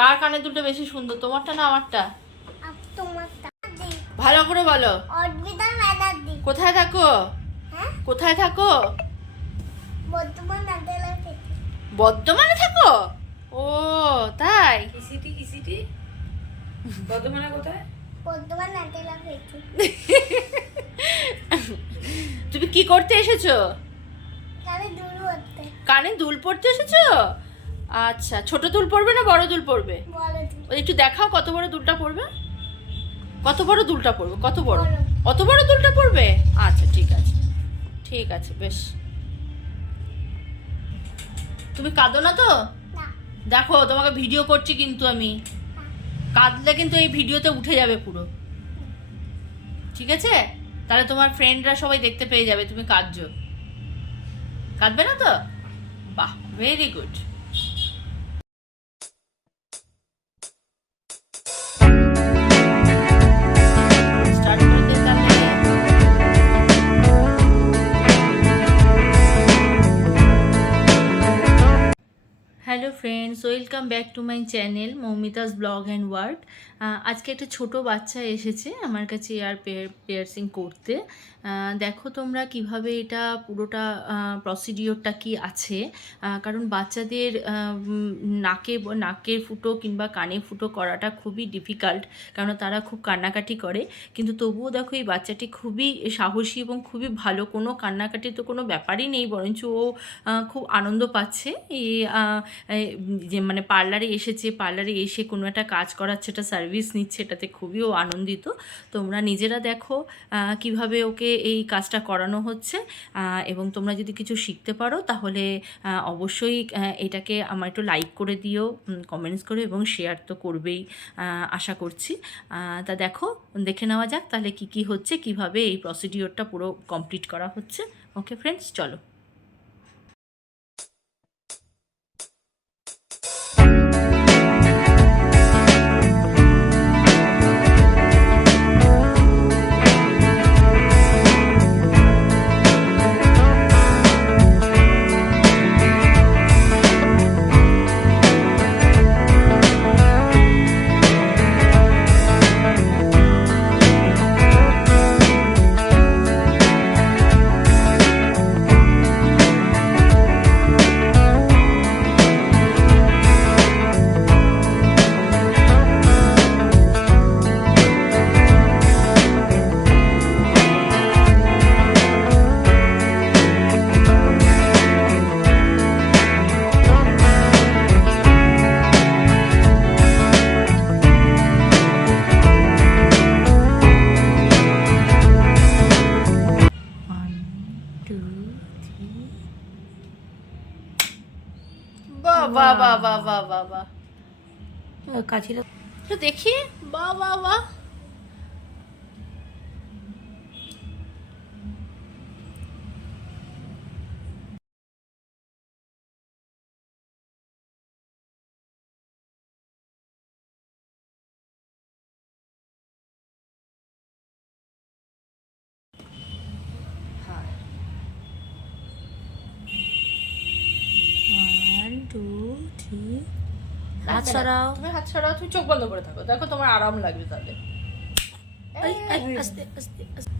কার কানের দুলটা বেশি সুন্দর, তোমারটা না আমারটা? তোমারটা। ভালো করে বলো। অর্পিতা ব্যানার্জি। কোথায় থাকো? হ্যাঁ? কোথায় থাকো? বর্তমান আদালতে। বর্ধমানে থাকো? ও তাই। ইসিটি বর্ধমানে কোথায়? বর্তমান আদালতে। তুমি কি করতে এসেছো? তাহলে দূর হতে। কানে দুল পড়তে এসেছো? আচ্ছা, ছোট দুল পড়বে না বড় দুল পড়বে? বলো তুমি। ওই একটু দেখাও কত বড় দুলটা পড়বে। কত বড় দুলটা পড়বে? কত বড়? বড়। অত বড় দুলটা পড়বে? আচ্ছা ঠিক আছে, ঠিক আছে, বেশ। তুমি কাঁদো না তো? না। দেখো তোমাকে ভিডিও করছি কিন্তু আমি, কাঁদলে কিন্তু এই ভিডিওতে উঠে যাবে পুরো, ঠিক আছে? তাহলে তোমার ফ্রেন্ডরা সবাই দেখতে পেয়ে যাবে তুমি কাঁদছো। কাঁদবে না তো? বাহ, ভেরি গুড। স্টার্ট করে দে তাহলে। Hello friends, welcome back to my channel Moumita's blog and work. আজকে একটা ছোট বাচ্চা এসেছে আমার কাছে এয়ার পিয়ার্সিং করতে। দেখো তোমরা কিভাবে এটা পুরোটা প্রসিডিওরটা কি আছে, কারণ বাচ্চাদের নাকের ফুটো কিংবা কানে ফুটো করাটা খুবই ডিফিকাল্ট, কারণ তারা খুব কান্নাকাটি করে। কিন্তু তবুও দেখো এই বাচ্চাটি খুবই সাহসী এবং খুবই ভালো, কোনো কান্নাকাটি তো কোনো ব্যাপারই নেই, বরঞ্চ ও খুব আনন্দ পাচ্ছে। যে মানে পার্লারে এসেছে, পার্লারে এসে কোনো একটা কাজ করাচ্ছে, এটা সার্ভিস নিচ্ছে, এটাতে খুবই ও আনন্দিত। তোমরা নিজেরা দেখো কিভাবে ওকে এই কাজটা করানো হচ্ছে, এবং তোমরা যদি কিছু শিখতে পারো তাহলে অবশ্যই এটাকে আমার একটু লাইক করে দিও, কমেন্টস করে, এবং শেয়ার তো করবেই আশা করছি। তা দেখো, দেখে নেওয়া যাক তাহলে কি কি হচ্ছে, কিভাবে এই প্রসিডিওরটা পুরো কমপ্লিট করা হচ্ছে। ওকে ফ্রেন্ডস, চলো। বাহ বাহ বাহ বাহ বাহ বাহ বাহ, কাছিটা তো দেখি। বাহ বাহ বাহ, হাত সরাও। তুমি হাত ছাড়াও, তুমি চোখ বন্ধ করে থাকো, দেখো তোমার আরাম লাগবে তাহলে। আস্তে আস্তে আস্তে।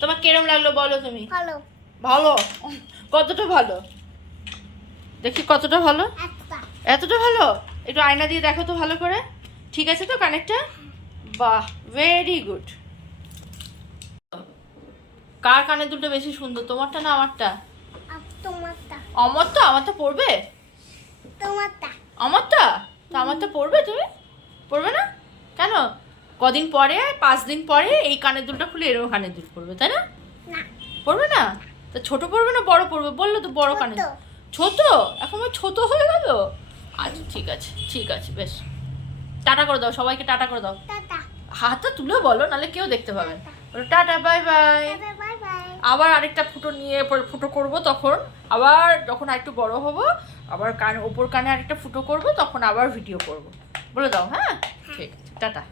তোমার কিরম লাগলো বলো তুমি? ভালো। ভালো? কতটা ভালো? দেখি কতটা ভালো। একটা। এতটা ভালো? একটু আয়না দিয়ে দেখো তো ভালো করে, ঠিক আছে তো কানেক্টটা? বাহ, ভেরি গুড। কার কানের দুলটা বেশি সুন্দর, তোমারটা না আমারটা? তোমারটা। আমারটা? আমারটা পড়বে? তোমারটা। আমারটা? তো আমারটা পড়বে তুমি? পড়বে না কেন? কদিন পরে, 5 দিন পরে এই কানের দুলটা খুলে এরও কানের দুল পড়বে, তাই না? না। পড়বে না? তা ছোট পড়বে না বড় পড়বে? বললো তো বড় কানের। ছোট? এখন ছোট হয়ে গেল? আচ্ছা ঠিক আছে, ঠিক আছে, বেশ। টাটা করে দাও, সবাইকে টাটা করে দাও। টাটা। হাতটা তুলে বলো, নাহলে কেউ দেখতে পাবে না। Tata, bye bye. Bye bye. আবার আরেকটা ফুটো নিয়ে ফুটো করব তখন, আবার যখন আরেকটু বড় হব আবার ওপর কানে আরেকটা ফুটো করব, তখন আবার ভিডিও করব। বলে দাও। হ্যাঁ ঠিক আছে, টাটা।